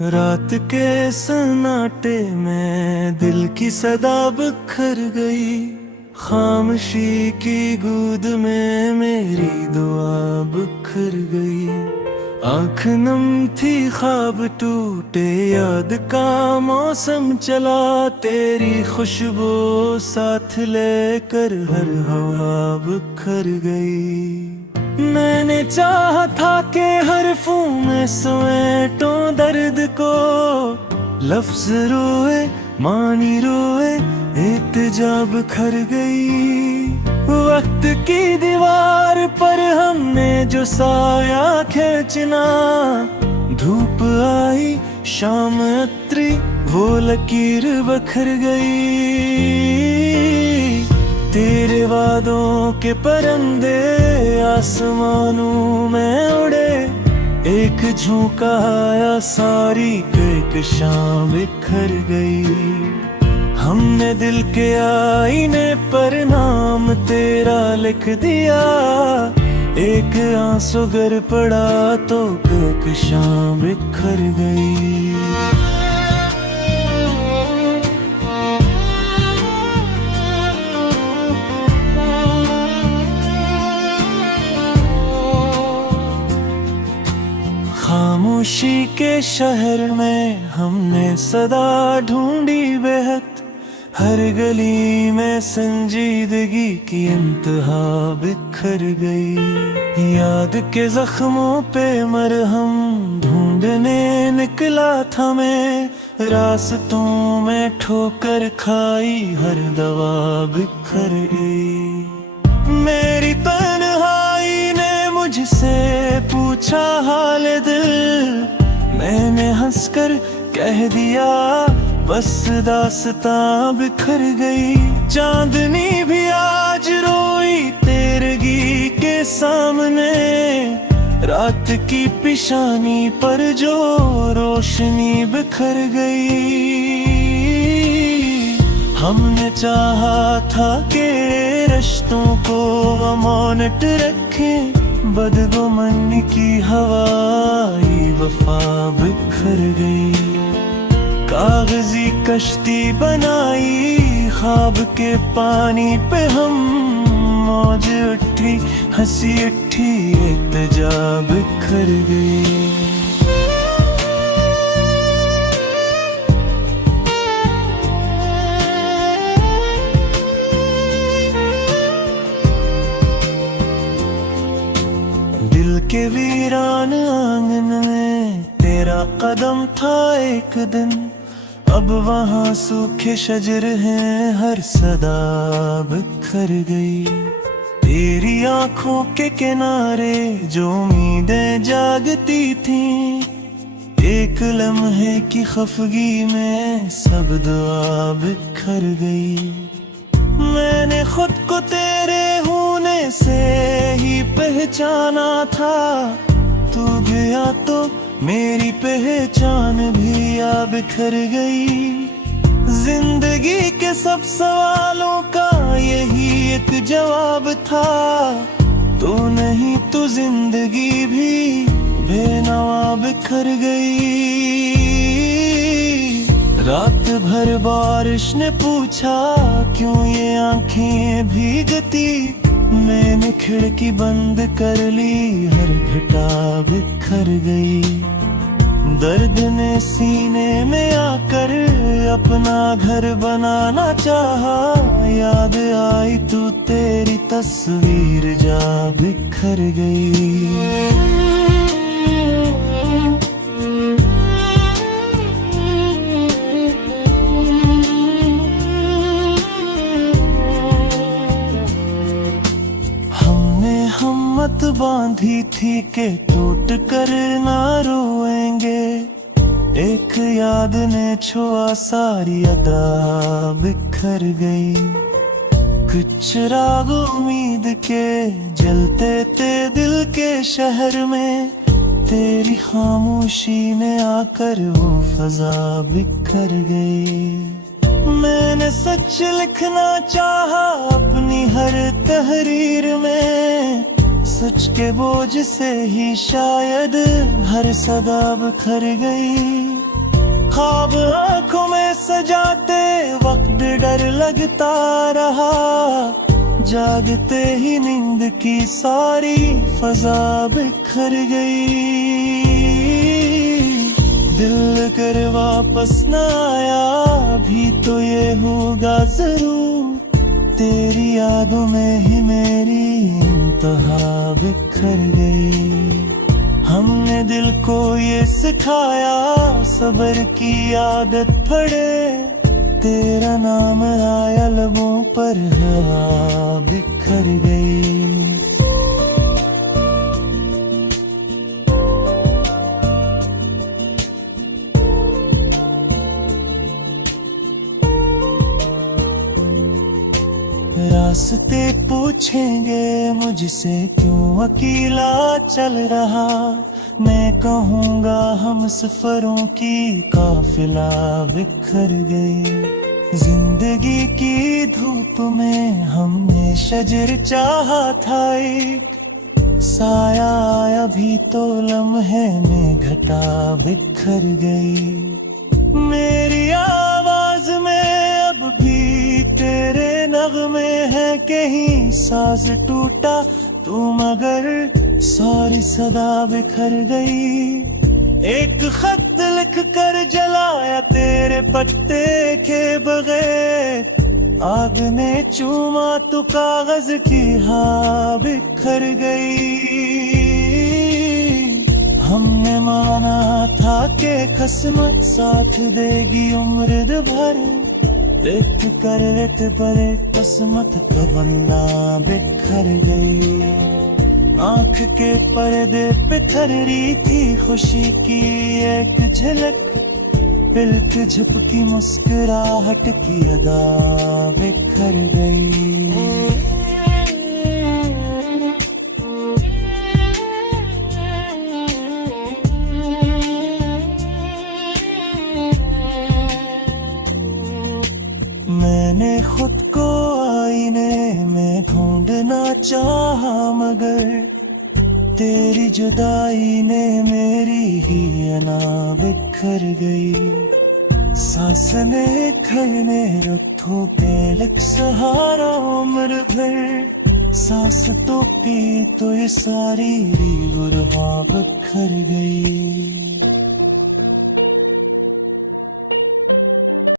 रात के सन्नाटे में दिल की सदा बिखर गई। खामोशी की गूद में मेरी दुआ बिखर गई। आँख नम थी ख्वाब टूटे, याद का मौसम चला। तेरी खुशबू साथ लेकर हर हवा बिखर गई। मैंने चाहा था कि हरफों में समेटूं दर्द को। लफ्ज रोए मानी रोए इल्तिजा बिखर गई। वक्त की दीवार पर हमने जो साया खींचना, धूप आई शाम अतरी वो लकीर बिखर गई। तेरे वादों के परिंदे आसमानों में उड़े, एक झोंका आया सारी कहकशां बिखर गई। हमने दिल के आईने पर नाम तेरा लिख दिया, एक आंसू गिर पड़ा तो कहकशां बिखर गई। खामोशी के शहर में हमने सदा ढूंढी बेहद। हर गली में संजीदगी की इंतहा बिखर गई। याद के जख्मों पे मरहम ढूंढने निकला था मैं, रास्तों में ठोकर खाई हर दवा बिखर गई। मेरी तन्हाई ने मुझसे पूछा हाल दिल, मैंने हंसकर कह दिया बस दास्तां बिखर गई। चांदनी भी आज रोई तेरगी के सामने, रात की पिशानी पर जो रोशनी बिखर गई। हमने चाहा था कि रिश्तों को अमानत रखें, बदगुमान की हवाई वफा बिखर गई। कागजी कश्ती बनाई ख्वाब के पानी पे हम, मौज उठी हंसी उठी इल्तिजा बिखर गई। दिल के वीरान आंगन में तेरा कदम था एक दिन, अब वहाँ सूखे शजर हैं हर सदा बिखर गई। तेरी आंखों के किनारे जो उम्मीदें जागती थीं, एक लम्हे की खफगी में सब दुआ बिखर गई। मैंने खुद को तेरे होने से ही पहचाना था, तू गया तो मेरी पहचान भी आ बिखर गई। जिंदगी के सब सवालों का यही एक जवाब था, तो नहीं तो जिंदगी भी बेनवा बिखर गई। रात भर बारिश ने पूछा क्यों ये आंखें भीगती, मैंने खिड़की बंद कर ली हर घटा बिखर गई। दर्द ने सीने में आकर अपना घर बनाना चाहा, याद आई तू तेरी तस्वीर जा बिखर गई। हिम्मत बांधी थी कि टूट कर ना रोएंगे, एक याद ने छुआ सारी अदा बिखर गई। कुछ चिराग उम्मीद के जलते थे दिल के शहर में, तेरी खामोशी ने आकर वो फजा बिखर गई। मैंने सच लिखना चाहा अपनी हर तहरीर में, सच के बोझ से ही शायद हर सदा बिखर गई। ख्वाब आंखों में सजाते वक्त डर लगता रहा, जागते ही नींद की सारी फजा बिखर गई। दिल कर वापस न आया, अभी तो ये होगा जरूर, तेरी यादों में ही मेरी इंतहा बिखर गई। हमने दिल को ये सिखाया, सब्र की आदत पड़े, तेरा नाम आया लबों पर, हवा बिखर गई। रास्ते पूछेंगे मुझसे क्यों अकेला चल रहा, मैं कहूँगा हम सफरों की काफिला बिखर गई। जिंदगी की धूप में हमने शजर चाहा था एक, साया आया भी तो लम्हे में घटा बिखर गई। मेरी आवाज में अब भी तेरे नगमे हैं, कहीं साज टूटा तू मगर सारी सदा बिखर गई। एक खत लिख कर जलाया तेरे पत्ते के बगैर, आग ने चूमा तो कागज की हाँ बिखर गई। हमने माना था कि किस्मत साथ देगी उम्र भर, देख कर लेट परे किस्मत का पन्ना बिखर गई। आंख के पर्दे पे थर्री थी खुशी की एक झलक, पिलक झपकी मुस्कुराहट की अदा बिखर गई। मैंने खुद को आईने में ढूंढना चाहा, मगर तेरी जुदाई ने मेरी ही अना बिखर गई। सांसने खरने रुठो के लग सहारा उम्र भर, सांस तो पी तो ये सारी गुरहा बिखर गई।